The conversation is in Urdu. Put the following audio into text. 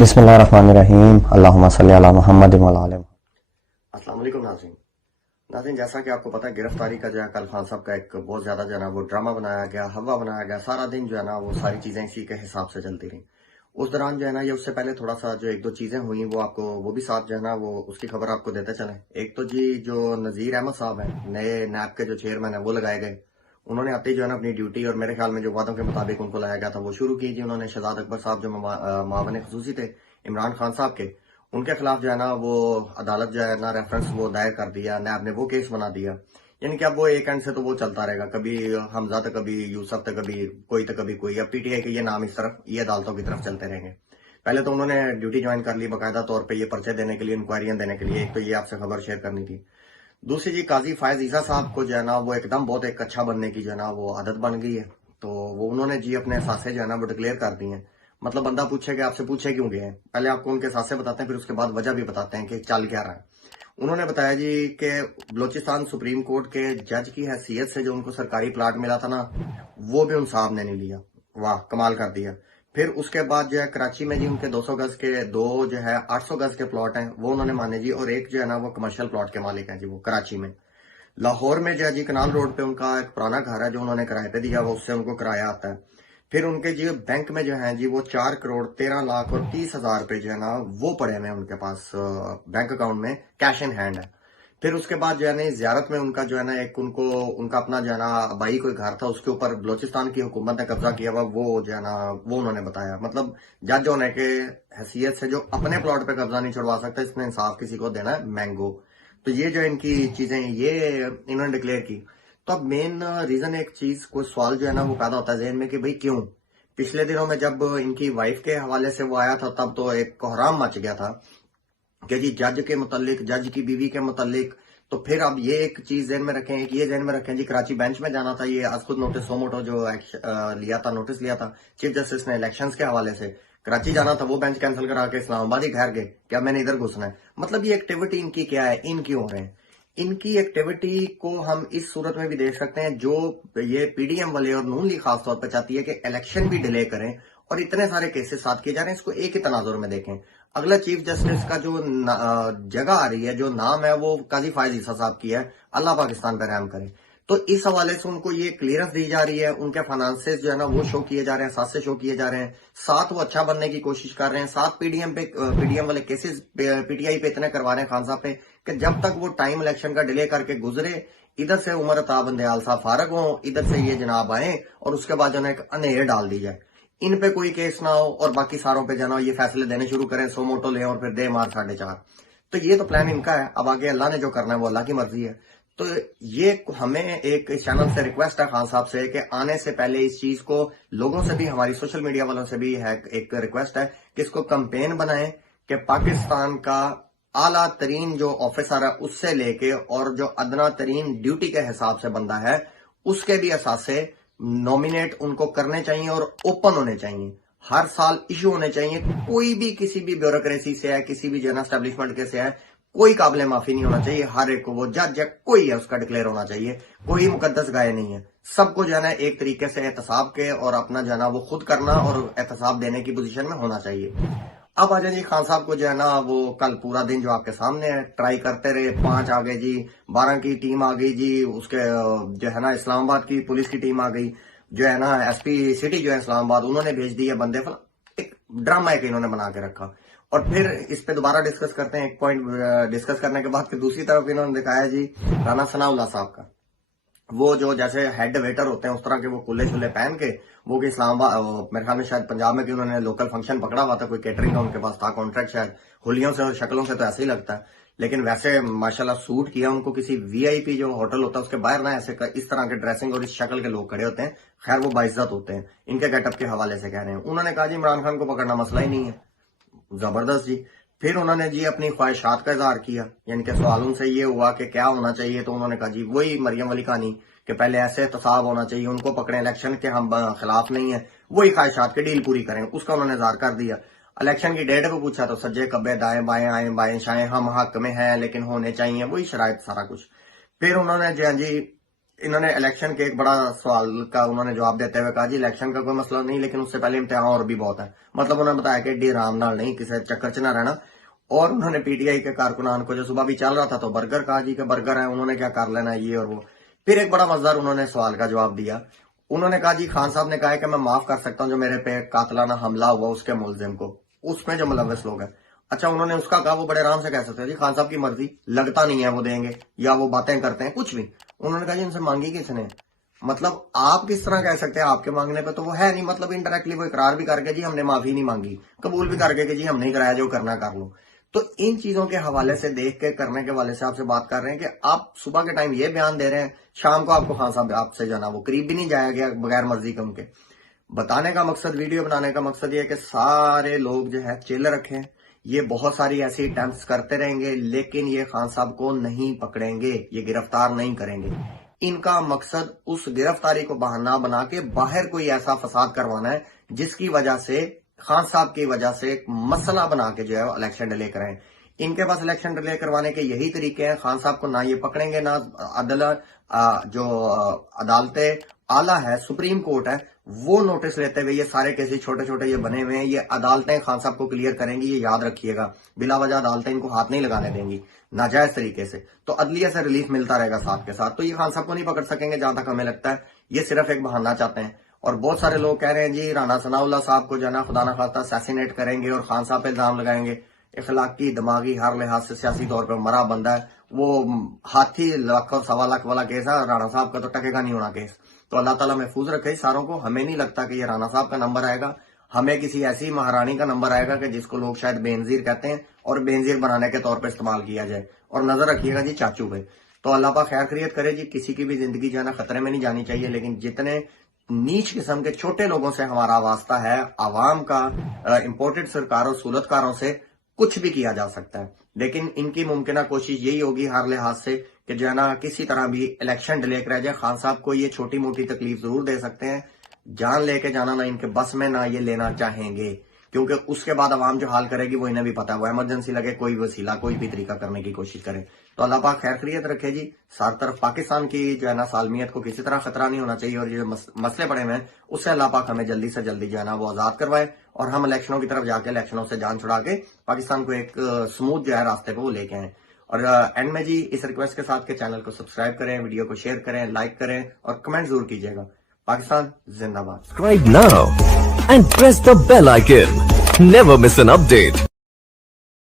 بسم اللہ الرحمن الرحیم اللہم صلی علی محمد وعلی آل محمد۔ السلام علیکم ناظرین، جیسا کہ آپ کو پتا ہے گرفتاری کا جو ہے کل خان صاحب کا ایک بہت زیادہ جو ہے نا وہ ڈرامہ بنایا گیا، ہوا بنایا گیا، سارا دن جو ہے نا وہ ساری چیزیں اسی کے حساب سے چلتی رہیں۔ اس دوران جو ہے نا یہ اس سے پہلے تھوڑا سا جو ایک دو چیزیں ہوئیں وہ آپ کو وہ بھی ساتھ جو ہے نا وہ اس کی خبر آپ کو دیتے چلیں۔ ایک تو جی جو نذیر احمد صاحب ہیں، نئے نیب کے جو چیئرمین ہیں، وہ لگائے گئے۔ انہوں نے آتے ہی جو ہے نا اپنی ڈیوٹی اور میرے خیال میں جو وعدوں کے مطابق ان کو لایا گیا تھا وہ شروع کی جی۔ انہوں نے شہزاد اکبر صاحب جو معاون خصوصی تھے عمران خان صاحب کے، ان کے خلاف جو ہے نا وہ عدالت جو ہے نا ریفرنس وہ دائر کر دیا، نیب نے وہ کیس بنا دیا۔ یعنی کہ اب وہ ایک اینڈ سے تو وہ چلتا رہے گا، کبھی حمزہ تو کبھی یوسف تو کبھی کوئی تو کبھی کوئی، اب پی ٹی آئی کے یہ نام اس طرف یہ عدالتوں کی طرف چلتے رہیں گے۔ پہلے تو انہوں نے ڈیوٹی جوائن کر لی باقاعدہ طور پہ یہ پرچے دینے کے لیے، انکوائریاں دینے کے لیے۔ ایک تو یہ آپ سے خبر شیئر کرنی تھی۔ دوسری جی قاضی فائز عیسیٰ صاحب کو جو ہے نا وہ ایک دم بہت ایک اچھا بننے کی جو ہے نا وہ عادت بن گئی ہے، تو وہ انہوں نے جی اپنے اثاثے جو ہے نا وہ ڈکلیئر کر دی ہیں۔ مطلب بندہ پوچھے کہ آپ سے پوچھے کیوں گئے ہیں، پہلے آپ کو ان کے اثاثے بتاتے ہیں، پھر اس کے بعد وجہ بھی بتاتے ہیں کہ چل کیا رہا ہے۔ انہوں نے بتایا جی کہ بلوچستان سپریم کورٹ کے جج کی حیثیت سے جو ان کو سرکاری پلاٹ ملا تھا نا وہ بھی ان صاحب نے نہیں لیا۔ واہ کمال کر دیا۔ پھر اس کے بعد جو ہے کراچی میں جی ان کے 200 گز کے دو جو ہے 800 گز کے پلاٹ ہیں وہ انہوں نے مانے جی، اور ایک جو ہے نا وہ کمرشل پلاٹ کے مالک ہیں جی وہ کراچی میں۔ لاہور میں جو ہے جی کنال روڈ پہ ان کا ایک پرانا گھر ہے جو انہوں نے کرائے پہ دیا، وہ اس سے ان کو کرایہ آتا ہے۔ پھر ان کے جی بینک میں جو ہیں جی وہ 4,13,30,000 روپے جو ہے نا وہ پڑے ہوئے ہیں ان کے پاس بینک اکاؤنٹ میں، کیش ان ہینڈ ہے۔ پھر اس کے بعد جو ہے نا زیارت میں ان کا جو ہے نا ایک ان کا اپنا جو ہے نا آبائی کوئی گھر تھا، اس کے اوپر بلوچستان کی حکومت نے قبضہ کیا ہوا، وہ جو ہے نا وہ انہوں نے بتایا۔ مطلب جج ہونے کے حیثیت سے جو اپنے پلاٹ پہ قبضہ نہیں چھڑوا سکتا، اس نے انصاف کسی کو دینا ہے مینگو۔ تو یہ جو ان کی چیزیں یہ انہوں نے ڈکلیئر کی۔ تو اب مین ریزن ایک چیز کوئی سوال جو ہے نا وہ پیدا ہوتا ہے ذہن میں کہ بھئی کیوں؟ پچھلے دنوں میں جب ان کی وائف کے حوالے سے وہ آیا تھا تب تو ایک کوہرام مچ گیا تھا کہ جی جج کے متعلق، جج کی بیوی کے متعلق۔ تو پھر اب یہ ایک چیز ذہن میں رکھیں، یہ ذہن میں رکھیں جی کراچی بینچ میں جانا تھا، یہ از خود نوٹس سو موٹو جو نوٹس لیا تھا چیف جسٹس نے الیکشنز کے حوالے سے، کراچی جانا تھا، وہ بینچ کینسل کرا کے اسلام آباد ہی ٹھہر گئے کہ اب میں نے ادھر گھسنا ہے۔ مطلب یہ ایکٹیویٹی ان کی کیا ہے، ان کی ہو رہے ہیں۔ ان کی ایکٹیویٹی کو ہم اس صورت میں بھی دیکھ سکتے ہیں، جو یہ پی ڈی ایم والے اور نون لیگ خاص طور پہ چاہتی ہے کہ الیکشن بھی ڈیلے کریں اور اتنے سارے کیسز ساتھ کیے جا رہے ہیں۔ اس کو ایک ہی تناظر میں دیکھیں، اگلا چیف جسٹس کا جو جگہ آ رہی ہے، جو نام ہے، وہ قاضی فائز عیسیٰ صاحب کی ہے۔ اللہ پاکستان پہ رحم کرے۔ تو اس حوالے سے ان کو یہ کلیئرنس دی جا رہی ہے، ان کے فائنانسز جو ہے نا وہ شو کیے جا رہے ہیں، ساتھ شو کیے جا رہے ہیں، ساتھ وہ اچھا بننے کی کوشش کر رہے ہیں، ساتھ پی ڈی ایم والے کیسز پی ٹی آئی پہ اتنے کروا رہے ہیں خان صاحب پہ کہ جب تک وہ ٹائم الیکشن کا ڈیلے کر کے گزرے، ادھر سے عمر عطا بندیال صاحب فارغ ہوں، ادھر سے یہ جناب آئیں اور اس کے بعد جو ہے ایک انہیر ڈال دی جائے، ان پہ کوئی کیس نہ ہو اور باقی ساروں پہ جانا یہ فیصلے دینے شروع کریں، سو موٹو لیں اور پھر دے مار 4.5۔ تو یہ تو پلان ان کا ہے، اب آگے اللہ نے جو کرنا ہے وہ اللہ کی مرضی ہے۔ تو یہ ہمیں ایک اس چینل سے ریکویسٹ ہے خان صاحب سے کہ آنے سے پہلے اس چیز کو لوگوں سے بھی، ہماری سوشل میڈیا والوں سے بھی ہے ایک ریکویسٹ ہے کہ اس کو کمپین بنائیں کہ پاکستان کا اعلیٰ ترین جو آفیسر ہے اس سے لے کے اور جو ادنا ترین ڈیوٹی کے حساب سے بندہ ہے اس کے بھی اثاثے نومینیٹ ان کو کرنے چاہیے اور اوپن ہونے چاہیے، ہر سال ایشو ہونے چاہیے۔ کوئی بھی کسی بھی بیوروکریسی سے ہے، کسی بھی جنرل اسٹیبلشمنٹ کے سے ہے، کوئی قابل معافی نہیں ہونا چاہیے، ہر ایک کو وہ جج ہے کوئی ہے اس کا ڈکلیئر ہونا چاہیے، کوئی مقدس گائے نہیں ہے، سب کو جو ہے نا ایک طریقے سے احتساب کے اور اپنا جو ہے نا وہ خود کرنا اور احتساب دینے کی پوزیشن میں ہونا چاہیے۔ اب آ جائیں جی خان صاحب کو جو ہے نا وہ کل پورا دن جو آپ کے سامنے ہے ٹرائی کرتے رہے، 5 آ گئے جی، 12 کی ٹیم آ گئی جی، اس کے جو ہے نا اسلام آباد کی پولیس کی ٹیم آ گئی، جو ہے نا ایس پی سٹی جو ہے اسلام آباد انہوں نے بھیج دی ہے بندے، ایک ڈرامہ ایک انہوں نے بنا کے رکھا۔ اور پھر اس پہ دوبارہ ڈسکس کرتے ہیں، ایک پوائنٹ ڈسکس کرنے کے بعد پھر دوسری طرف انہوں نے دکھایا جی رانا ثناء اللہ صاحب کا، وہ جو جیسے ہیڈ ویٹر ہوتے ہیں اس طرح کے وہ کلے چلے پہن کے وہ کہ اسلام آباد میرے خیال میں شاید پنجاب میں بھی انہوں نے لوکل فنکشن پکڑا ہوا تھا، کوئی کیٹرنگ کا ان کے پاس تھا کانٹریکٹ، شاید ہولیوں سے اور شکلوں سے تو ایسے ہی لگتا ہے، لیکن ویسے ماشاءاللہ سوٹ کیا ان کو کسی وی آئی پی جو ہوٹل ہوتا ہے اس کے باہر نہ ایسے اس طرح کے ڈریسنگ اور اس شکل کے لوگ کھڑے ہوتے ہیں، خیر وہ باعزت ہوتے ہیں، ان کے گیٹ اپ کے حوالے سے کہہ رہے ہیں۔ انہوں نے کہا جی عمران خان کو پکڑنا مسئلہ ہی نہیں ہے، زبردست جی۔ پھر انہوں نے جی اپنی خواہشات کا اظہار کیا، یعنی کہ سوال ان سے یہ ہوا کہ کیا ہونا چاہیے، تو انہوں نے کہا جی وہی مریم والی کہانی کہ پہلے ایسے احتساب ہونا چاہیے، ان کو پکڑیں، الیکشن کے ہم خلاف نہیں ہیں، وہی خواہشات کے ڈیل پوری کریں، اس کا انہوں نے اظہار کر دیا۔ الیکشن کی ڈیٹ کو پوچھا تو سجے کبے دائیں بائیں آئیں بائیں شائیں، ہم حق میں ہیں لیکن ہونے چاہیے، وہی شرائط سارا کچھ۔ پھر انہوں نے جی انہوں نے الیکشن کے ایک بڑا سوال کا انہوں نے جواب دیتے ہوئے کہا جی الیکشن کا کوئی مسئلہ نہیں، لیکن اس سے پہلے امتحان اور بھی بہت ہے. مطلب انہوں نے بتایا کہ ڈی رام نال نہیں، کسی چکر چ نہ رہنا. اور انہوں نے پی ٹی آئی کے کارکنان کو جو صبح بھی چل رہا تھا تو برگر کہا جی کہ برگر ہے، انہوں نے کیا کر لینا یہ اور وہ. پھر ایک بڑا مزدار انہوں نے سوال کا جواب دیا. انہوں نے کہا جی خان صاحب نے کہا ہے کہ میں معاف کر سکتا ہوں جو میرے پہ قاتلانہ حملہ ہوا اس کے ملزم کو، اس میں جو ملوث لوگ ہیں. اچھا انہوں نے اس کا کہا وہ بڑے آرام سے کہہ سکتے ہیں جی خان صاحب کی مرضی، لگتا نہیں ہے وہ دیں گے یا وہ باتیں کرتے ہیں کچھ بھی. انہوں نے کہا جی ان سے مانگی کس نے؟ مطلب آپ کس طرح کہہ سکتے ہیں آپ کے مانگنے پہ تو وہ ہے نہیں. مطلب انڈائریکٹلی وہ اقرار بھی کر کے جی ہم نے معافی نہیں مانگی، قبول بھی کر کے کہ جی ہم نہیں کرایا، جو کرنا کر لو. تو ان چیزوں کے حوالے سے دیکھ کے کرنے کے حوالے سے آپ سے بات کر رہے ہیں کہ آپ صبح کے ٹائم یہ بیان دے رہے ہیں، شام کو آپ کو خان صاحب آپ سے جانا وہ قریب بھی نہیں جایا گیا بغیر مرضی کے ان کے. بتانے کا مقصد، ویڈیو بنانے کا مقصد یہ ہے کہ سارے لوگ جو ہے چل رکھیں. یہ بہت ساری ایسی اٹیمپٹس کرتے رہیں گے لیکن یہ خان صاحب کو نہیں پکڑیں گے، یہ گرفتار نہیں کریں گے. ان کا مقصد اس گرفتاری کو بہانہ بنا کے باہر کوئی ایسا فساد کروانا ہے جس کی وجہ سے خان صاحب کی وجہ سے ایک مسئلہ بنا کے جو ہے الیکشن ڈیلے کریں. ان کے پاس الیکشن ڈیلے کروانے کے یہی طریقے ہیں. خان صاحب کو نہ یہ پکڑیں گے، نہ جو عدالت اعلیٰ ہے، سپریم کورٹ ہے، وہ نوٹس لیتے ہوئے یہ سارے کیسز چھوٹے چھوٹے یہ بنے ہوئے ہیں، یہ عدالتیں خان صاحب کو کلیئر کریں گی. یہ یاد رکھیے گا، بلا وجہ عدالتیں ان کو ہاتھ نہیں لگانے دیں گی ناجائز طریقے سے. تو عدلیہ سے ریلیف ملتا رہے گا ساتھ کے ساتھ. تو یہ خان صاحب کو نہیں پکڑ سکیں گے جہاں تک ہمیں لگتا ہے. یہ صرف ایک بہانہ چاہتے ہیں. اور بہت سارے لوگ کہہ رہے ہیں جی رانا ثناء اللہ صاحب کو جو ہے نا خدا نخواستہ اسیسینیٹ کریں گے اور خان صاحب پہ الزام لگائیں گے. اخلاقی، دماغی، ہر لحاظ سے سیاسی طور پہ مرا بندہ ہے وہ. ہاتھی لاکھ اور سوا لاکھ والا کیس ہے، رانا صاحب کا تو ٹکے گا نہیں ہونا کیس. تو اللہ تعالیٰ محفوظ رکھے ساروں کو. ہمیں نہیں لگتا کہ یہ رانا صاحب کا نمبر آئے گا، ہمیں کسی ایسی مہارانی کا نمبر آئے گا کہ جس کو لوگ شاید بے نظیر کہتے ہیں اور بے نظیر بنانے کے طور پہ استعمال کیا جائے. اور نظر رکھیے گا جی چاچو پہ. تو اللہ پاک خیر خیریت کرے جی. کسی کی بھی زندگی جو ہے نا خطرے میں نہیں جانی چاہیے، لیکن جتنے نیچ قسم کے چھوٹے لوگوں سے ہمارا واسطہ ہے، عوام کا، امپورٹڈ سرکاروں، سہولتکاروں سے کچھ بھی کیا جا سکتا ہے. لیکن ان کی ممکنہ کوشش یہی ہوگی ہر لحاظ سے کہ جو ہے نا کسی طرح بھی الیکشن ڈیلے کرا جائے. خان صاحب کو یہ چھوٹی موٹی تکلیف ضرور دے سکتے ہیں، جان لے کے جانا نہ ان کے بس میں، نہ یہ لینا چاہیں گے، کیونکہ اس کے بعد عوام جو حال کرے گی وہ انہیں بھی پتا ہے. وہ ایمرجنسی لگے، کوئی وسیلہ، کوئی بھی طریقہ کرنے کی کوشش کرے. تو اللہ پاک خیر خیریت رکھے جی. ساری طرف پاکستان کی جو ہے نا سالمیت کو کسی طرح خطرہ نہیں ہونا چاہیے، اور یہ مسئلے پڑے ہوئے ہیں اس سے اللہ پاک ہمیں جلدی سے جلدی جو ہے نا وہ آزاد کروائے، اور ہم الیکشنوں کی طرف جا کے الیکشنوں سے جان چھڑا کے پاکستان کو ایک سموتھ جو ہے راستے پہ وہ لے کے آئیں. اور اینڈ میں جی اس ریکویسٹ کے ساتھ کہ چینل کو سبسکرائب کریں، ویڈیو کو شیئر کریں، لائک کریں اور کمنٹ ضرور کیجیے گا. پاکستان زندہ باد. Subscribe now and press the bell icon. Never miss an update.